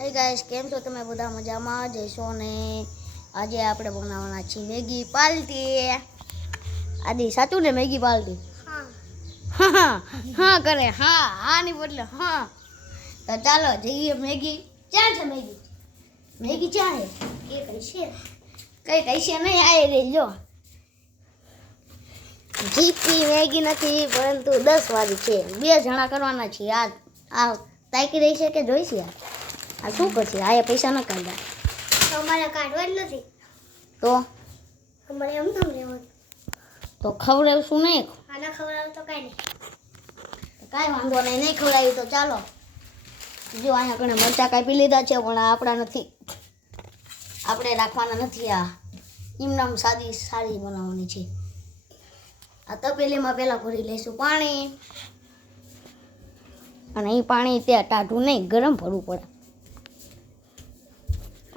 Hi guys, કેમ છો તમે? બધા મજામાં જઈશો ને? આજે આપણે બનાવવાના છીએ મેગી પાર્ટી. આદિ સાચું ને? Maggi party. હા હા હા કરે, હા હા ની બદલે હા. તો ચાલો જઈએ. મેગી ક્યાં છે? મેગી ક્યાં છે? એ કઈ છે? કઈ છે નહીં. આ રે જો જીપી મેગી નથી, પરંતુ 10 વાળી છે. 2 જણા કરવાના છીએ. આ તાકી રહી છે કે જોઈશે? આ શું કરશે? આ પૈસા ન કાઢ્યા તો અમારે કાઢવા જ નથી. તો અમારે એમ કેમ લેવાનું? તો ખવડાવશું નહીં? આના ખવડાવ તો કાંઈ નહીં. કાંઈ વાંધો નહીં, નહીં ખવડાવી તો ચાલો. જો અહીંયા કણે મરચાં કાપી લીધા છે, પણ આપણા નથી. આપણે રાખવાના નથી. આ એમનામ સાદી બનાવવાની છે. આ તપેલીમાં પહેલાં ભરી લઈશું પાણી. અને એ પાણી ત્યાં ટાઢું નહીં, ગરમ ભરવું પડે.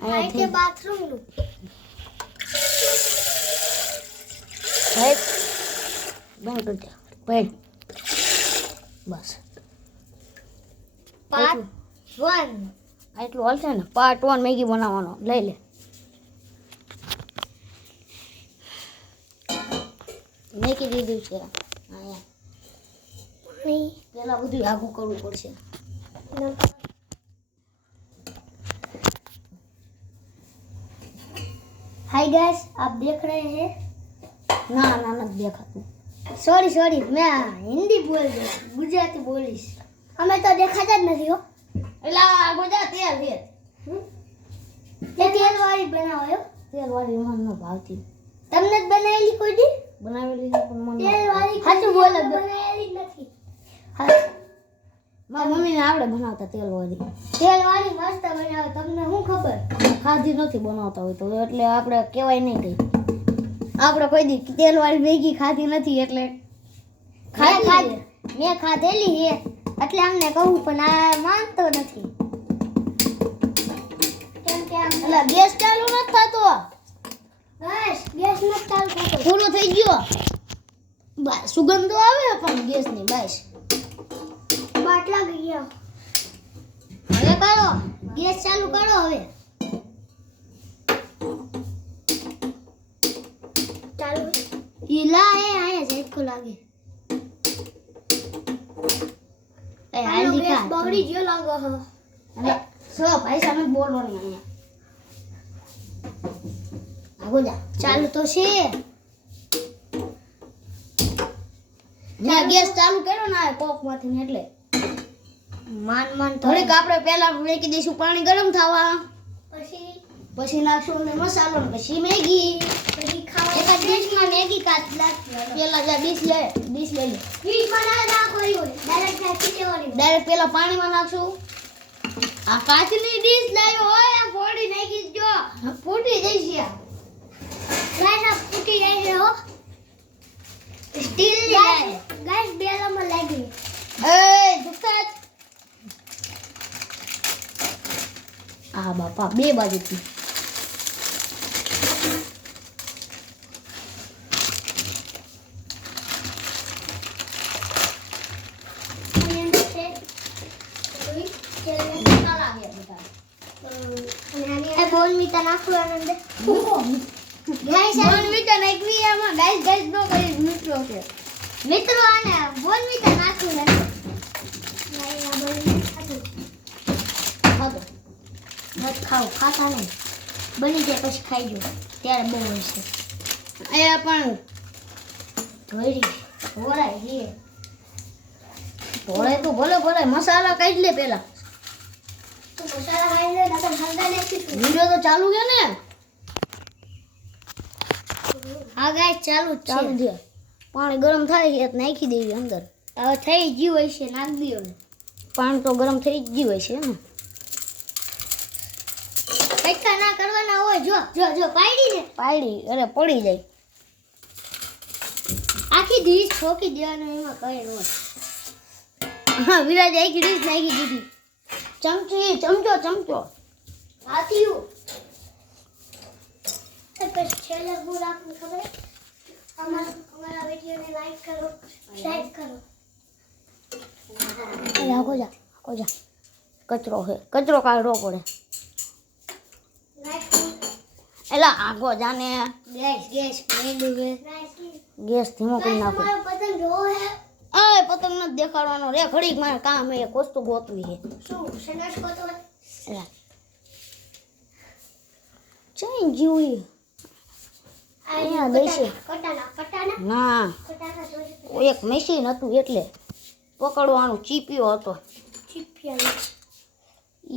આ તે બાથરૂમનું. બંધ કરી દે. ભાઈ બસ પાર્ટ 1. એટલું હાલશે ને. પાર્ટ 1 મેગી બનાવવાનો. લઈ લે. મેગી દીધું છે અહીંયા. પેલા બધું આઘું કરવું પડશે. हाय गाइस, आप देख रहे हैं? ના ના નથી દેખાતું. सॉरी मैं हिंदी बोल रही हूँ, गुजराती बोलीश. हमें तो देखाता જ નથી હો. એલા ગોજા તેલ દે. તે તેલ વાળી બનાવો. તેલ વાળી મને ન ભાવતી. તમને જ બનાવેલી કોઈ દી? બનાવેલી છે પણ મને તેલ વાળી સાચું બોલે. બનાવેલી જ નથી. હા, મારી મમ્મીને આવડે બનાવતા તેલ વાળી. તેલ વાળી મસ્ત બનાવે. તમને શું ખબર? ખાધી નથી બનાવતા હોય તો, એટલે આપણે કહેવાય નહીં કઈ. આપણે કોઈ દી તેલ વાળી મેગી ખાધી નથી, એટલે મેં ખાધેલી છે એટલે અમને કહું, પણ આ માનતો નથી. કેમ કે એટલે ગેસ ચાલુ નથી થતો. બસ ગેસ નથી ચાલુ થતો. પૂરો થઈ ગયો. બસ સુગંધો આવે પણ ગેસની. બસ બાટલા ગયા. હવે કરો, ગેસ ચાલુ કરો. હવે ચાલુ. ઈલા એ આયા ઝટકો લાગે. એ હાલ ગેસ બગડી ગયો લાગો હો. એટલે સો ભાઈ સામે બોલવાનું અહીંયા. આગો જા. ચાલુ તો છે. મેં ગેસ ચાલુ કર્યો ને આ કોકમાંથી, એટલે માન તો થોડીક આપણે પહેલા મૂકી દઈશું પાણી ગરમ થવા. પછી નાખશું ને મસાલો ને પછી મેગી. પછી ખાવા એક જ ડીશમાં મેગી કાટ નાખી. પેલા જા ડીશ લે લે. ડીશમાં ના નાખવી હોય, ડાયરેક્ટ નાખી દેવાની. ડાયરેક્ટ પેલા પાણીમાં નાખશું. આ કાચની ડીશ લાવ્યો હોય, આ ફોડી નાખી જો ફૂટી જશે. ગાઈસ આ ફૂટી જાય છે હો. સ્ટીલ ની ગાઈસ બેલામાં લાગી. એ દુખાત. આ બાપા બે બાજુથી. એ બોલ મીઠા નાખવાનું અંદર. ગાઈસ બોલ મીઠા નાખવી આમાં. ગાઈસ નો કરી મિત્રો છે. મિત્રો આને બોલ મીઠા નાખવું નથી. નહીં આ બોલ મીઠા ખાધો. મત ખાઓ, ખાતા નહીં. બની જાય પછી ખાઈ જો, ત્યારે બહુ હશે. એ પણ ધોરી ધોરાય છે. ભોળે તો ભલે મસાલા કાઢી લે પેલા. તો મસાલા ખાઈ લે, નકર હળદર નાખી તું. વિડિયો તો ચાલુ છે ને? હા ગાઈસ ચાલુ જ ચાલુ છે. છે. પાણી ગરમ થાય એટલે નાખી દેવી અંદર. હવે થઈ ગયું હશે, નાખ દો. પાણી તો ગરમ થઈ જ ગયું હશે ને. કટકા ના કરવાના હોય. જો પાડી ને પાડી અરે પડી જાય. આખી ડીશ ઠોકી દેવાનું, એમાં કઈ ન હોય. હા, વિરાજ આખી ડીશ નાખી દીધી. ચમચો આથીયું તો પછી છેલ્લે હું રાખું ખબર? અમારા વિડીયોને લાઈક કરો, શેર કરો. આગો જા કચરો છે, કચરો કાઢવો પડે. એલા આગો જાને. ગેસ મેંદુ ગેસ ધીમો કરી નાખો. પતંગ જો હે આ પતંગ નથી દેખાડવાનો રે, ઘડીક મારે કામ હે, એક વસ્તુ ગોતવી છે. શું સનસ કો તો એલા ચઈ જીવી અહીંયા દેશે કટાના ના, જોઈએ એક મશીન હતું એટલે પકડવાનું ચીપ્યો હતો. ચીપિયા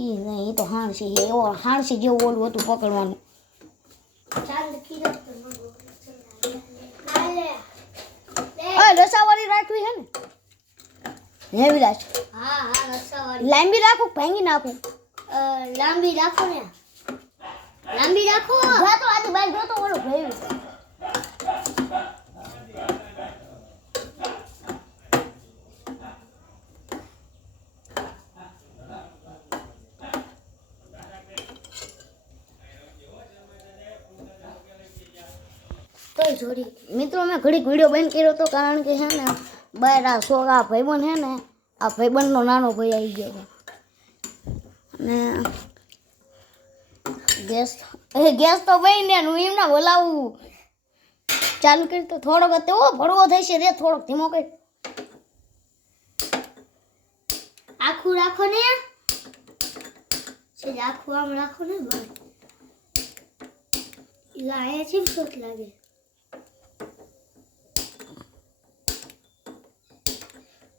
ઈ નહીં, ઈ તો હાણસી છે, એવો હાણસી જેવું ઓલું હતું પકડવાનું. ચાંદ કીધો તો હાલે રસાવાળી રાખવી છે ને હે વિલાસ? હા રસાવાળી લાંબી રાખું ભાંગી નાખું? લાંબી રાખો ને, લાંબી રાખો. જા તો આજે બાઈ જોતો ઓલું ભાઈ. તો જોડી મિત્રો મેં ઘડીક વિડીયો બંધ કર્યો હતો કારણ કે છે ને બહાર આ સોગા ભાઈબંધ છે ને, આ ભાઈબંધનો નાનો ભાઈ આવી ગયો હતો અને ગેસ તો ભાઈ ને હું એમના બોલાવું ચાલુ કરી તો થોડોક તેવો ભડવો થઈ છે રે, થોડોક ધીમો કરી. આખું રાખો ને, સેજ આખું આમ રાખો ને ભાઈ. ઈલા આયા ચીમ સોટ લાગે.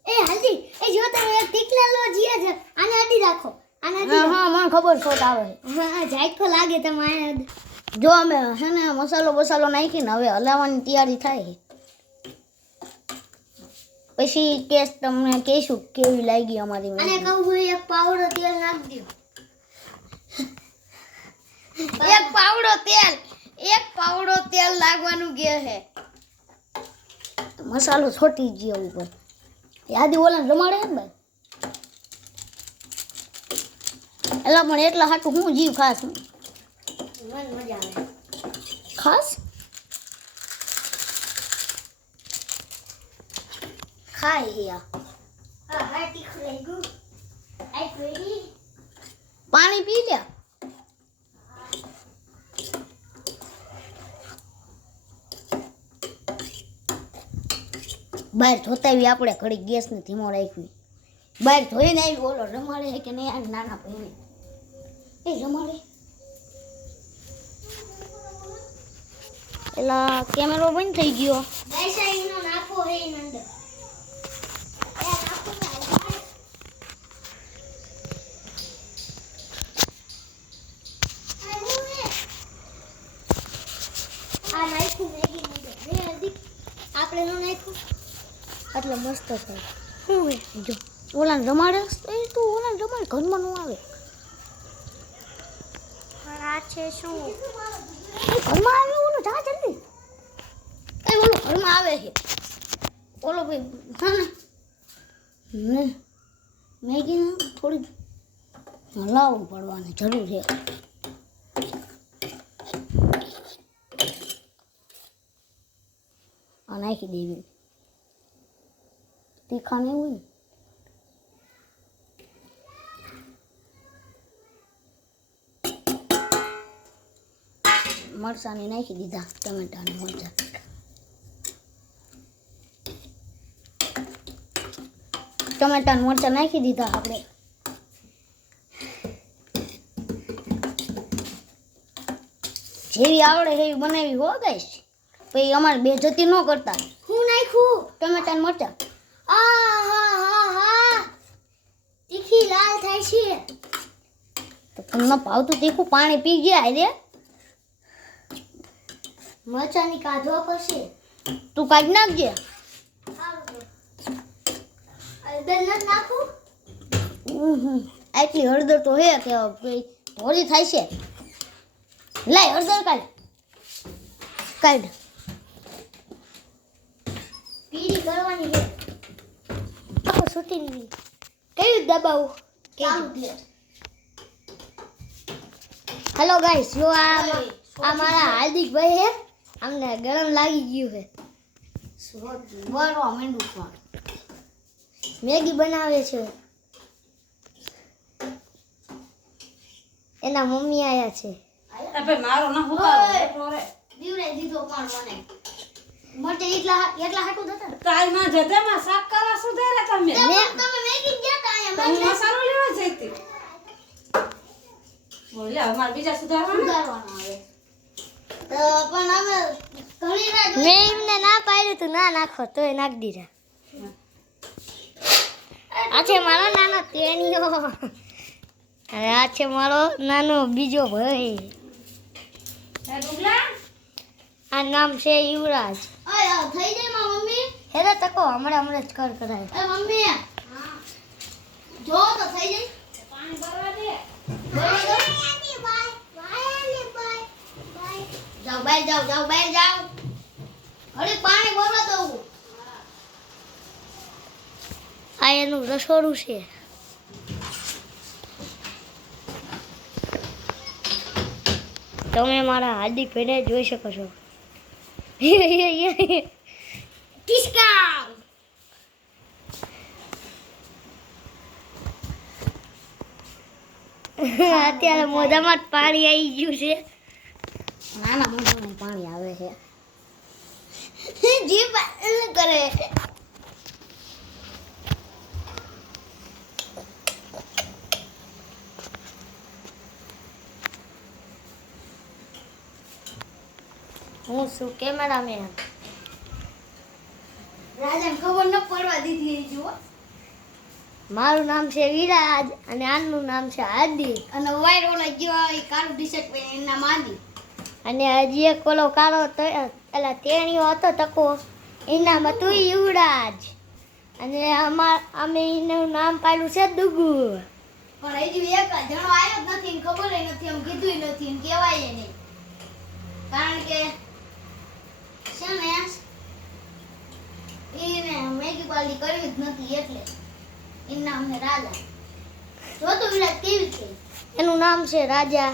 એ હલ્દી એ જો તમે એક ટીકલા લો જીયા છે, આને અડી રાખો, આને અડી હા હા મને ખબર શોટ આવે છે. હા જાઈકો લાગે તમારે. જો અમે છે ને મસાલો નાખીને હવે હલાવવાની તૈયારી થાય. પછી કેસ તમને કહીશું કેવી લાગી અમારી આને મેગી. કહું હું એક પાવડો તેલ નાખ દો. એક પાવડો તેલ લાગવાનું કે છે. મસાલો છોટી ગયો ઉપર. યાદી ઓલા રમાડે છે ને ભાઈ. એલા પણ એટલા હાટું હું જીવ ખાસ મને મજા આવે. ખાસ ખાય હિયા હા તીખું લાગ્યું. આઈ રેડી. પાણી પી લે. બહાર જોતા આવી આપણે ઘડી ગેસને ધીમો રાખવી. બહાર જોઈને આવી ઓલો રમાડે છે કે નહીં આ નાના ભાઈને. એ રમાડે એલા કેમેરો બંધ થઈ ગયો. ગાઈસાઈનો નાખો હે એની અંદર. એ નાખો ને. આ નાખું મેગી અંદર. મે હલ્દી આપણે નો નાખું એટલે મસ્ત છે. શું હે જો ઓલા રમાડે એ તું ઓલા રમાડે ઘરમાં નો આવે. પણ આ છે શું? એ ઘરમાં આવે ઓલો જા જલ્દી. એ ઓલો ઘરમાં આવે છે ઓલો ભાઈ. હા ને મેગી ને થોડી હલાવવું પડવાની જરૂર છે. આ નાખી દેવી. તીખા નહીં હોય ને. મરચાંની નાખી દીધા, ટમેટાને મરચાં. ટમેટાને મરચાં નાખી દીધા આપણે. જેવી આવડે એવી બનાવી હો ગાઈસ. પછી અમારે બે જતી ન કરતા. હું નાખું ટમેટાને મરચાં. હા તીખી લાલ થાય છે. તો તમને ભાવતું તીખું પાણી પી ગયા રે. મરચાની કાઢવા પડશે. તું કાઢી નાખજે. હળદર નથી નાખું. આટલી હળદર તો હે કે હોળી થાય છે. લાય હળદર કાઢ. પીળી કરવાની છે. આખો છૂટી નહીં. કયું દબાવું? હેલો ગાઈસ, જો આ મારા હાર્દિક ભાઈ હે. અમને ગરમ લાગી ગયું છે. બરવા માંડું પણ મેગી બનાવે છે. એના મમ્મી આયા છે. એ ભાઈ મારો ના હુકારો એટલો રે. દીવડાઈ દીધો પણ મને મરચે એટલા હાટું થતા ને તારી માં જદેમાં શાક કરવા સુધારે તમે. તમે મેગી ગયા તા તો હું અહીંયા મસાલો લેવા જઈતી. બોલે અમાર બીજા સુધારવાના. સુધારવાનો આવે તો પણ અમે ઘણી રાત મેં એમને ના પાડ્યું તું ના નાખો તોય નાખી દીધા. આ છે મારો નાનો તેણીયો અને આ છે મારો નાનો બીજો ભાઈ. હે ડુગલા આ નામ છે યુવરાજ. ઓય થઈ જાય માં મમ્મી હેરે તકો હમણાં જ કર કરાય. એ મમ્મી જો તો થઈ જાય પાણી ભરવા દે. જાઓ બહાર જાઓ હળી પાણી ભરવા દઉં આ એનું રસોડું છે. તમે મારા હાર્દિક ભાઈને જોઈ શકો છો. કિસકા અત્યારે મોઢામાં જ પાણી આવી ગયું છે. નાના મોઢામાં પાણી આવે છે જીભ કરે હું શું કેમેરામેન. રાજાને ખબર ન પડવા દીધી એ જુઓ મારું નામ છે વિરાજ અને આનું નામ છે હાર્દિક. અને વાયર ઓલા જેવા એ કાળું ટી-શર્ટ પહેરીને એના માંદી અને હજી એક ઓલો કાળો પેલા તેણીયો હતો તકો એનામ હતું યુવરાજ. અને અમે એનું નામ પાડ્યું છે દુગુ. પણ હજી એક જણો આવ્યો જ નથી ને ખબર નથી એમ કીધું નથી ને કહેવાય નહીં કારણ કે છે ને એને મેગી પાલી કરવી જ નથી એટલે એનું નામ છે રાજા. જો તો વિરાટ કેવી છે એનું નામ છે રાજા.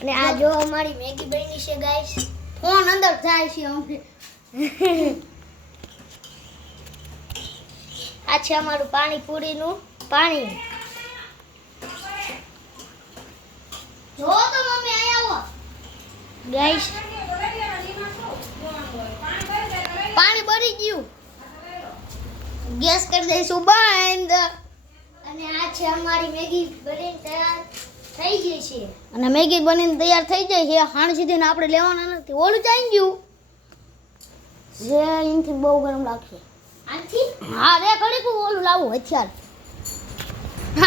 અને આ જો અમારી મેગી બની છે ગાઈસ. ફોન અંદર જાય છે અમને આ છે અમારું પાણીપુરીનું પાણી. જો તો મમ્મી અહીંયા આવો ગાઈસ પાણી ભરી ગયું ગેસ કરી દઈશું બંધ અને આ છે અમારી મેગી બનીને તૈયાર થઈ ગઈ છે. અને મેગી બનીને તૈયાર થઈ જાય છે હાણ સીધીને આપણે લેવાના નથી ઓલું ચાઈ ગયું જે અહીંથી બહુ ગરમ લાગશે આનથી હા રે ઘડીક ઓલું લાવું હથિયાર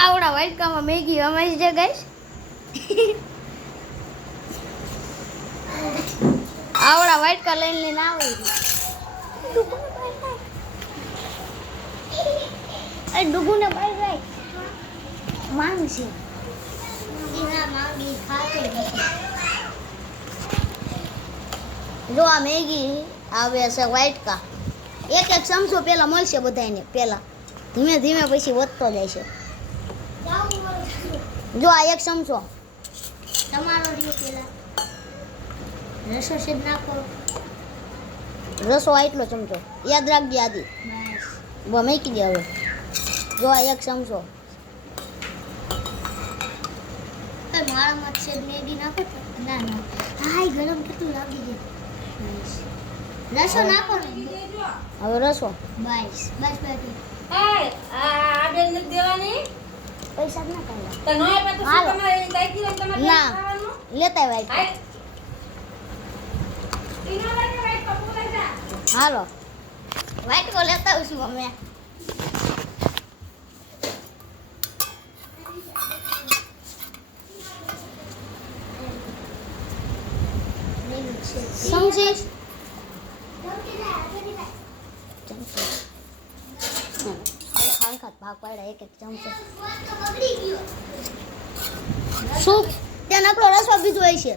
આવડા વાટકામાં મેગી અમારી છે ગાઈસ આવડા વાટકા લઈને લઈને આવે એ ડુગુને બાય બાય માંગ છે ના માંગી ખાતો નથી. જો આ મેગી આવે છે વાટકા એક એક ચમચો પેલા મળશે બધાને પેલા ધીમે ધીમે પછી વધતો જાય છે જો આ એક ચમચો તમારો રહ્યો પેલા રસો છે નાખો રસો આટલો ચમચો યાદ રાખજે આદિ બસ. બહુ મૂકી દે હવે જો આ એક ચમચો એ મારામાં છે મેગી નાખો તો ના ના હાય ગરમ કેટલું લાગી ગયું. રસો નાખો ને હવે રસો બસ બસ બસ એ આ બેન નથી દેવાની. પૈસા જ ના કાઢ્યા તો નો આપે તો શું હાલો. તમારે દઈ દીધો ને તમારે ના. ખાવાનું? લેતા વાઈટ હાય. ઈનો લઈને વાઈટ કપૂર લઈ જા. હાલો વાઈટ કો લેતા આવશું અમે મેગી છે સમજીશ ખાત ભાગ પાડ્યા એક એક ચમચો શું ત્યાં નકરો રસો પીધો હોય છે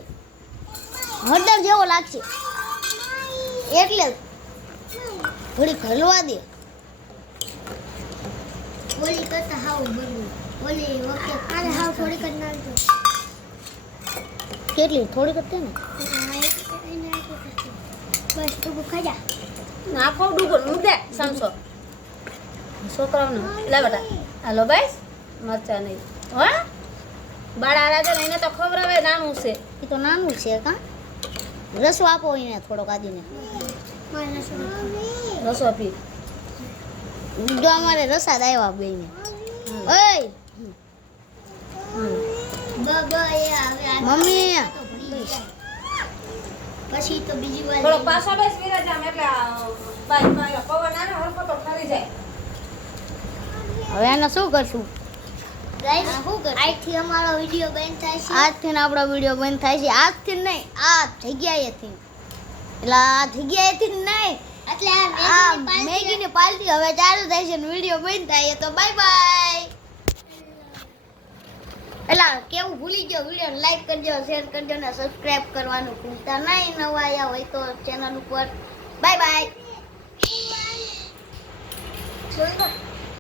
હળદર જેવો લાગશે એટલે થોડી હલવા દે ઓલી કરતા હાવ બગડ્યું ઓલી વખતે આને હાવ થોડીક જ નાખજો. કેટલી થોડીક જ છે ને બસ તું ખાજા નાખો ડુગર નું દે સમસો છોકરાઓને લે બેટા હાલો ભાઈ મરચા નહીં હો બાળા રાજા ને એને તો ખવડાવે નાનું છે એ તો નાનું છે કા રસો આપો એને થોડોક આદિને રસો પી જો અમારે રસાદ આવ્યા બેને ઓય મમ્મી પછી તો બીજી વાર થોડો પાછો બેસ વિરાજામ એટલે બાઈકમાં પવન આવે હરખો તો ઠરી જાય હવે આને શું કરશું ગાઈસ આજથી અમારો વિડિયો બંધ થાય છે આજથી ને આપણો વિડીયો બંધ થાય છે આજથી નહીં આ જગ્યાએથી એટલે આ જગ્યાએથી નહીં એટલે આ મેગીની પાર્ટી હવે ચાલુ થાય છે ને વિડીયો બંધ થાય તો બાય બાય એલા કેવું ભૂલી ગયો વિડીયો લાઈક કરજો શેર કરજો ને સબસ્ક્રાઇબ કરવાનું ભૂલતા નહીં નવા આવ્યા હોય તો ચેનલ ઉપર બાય બાય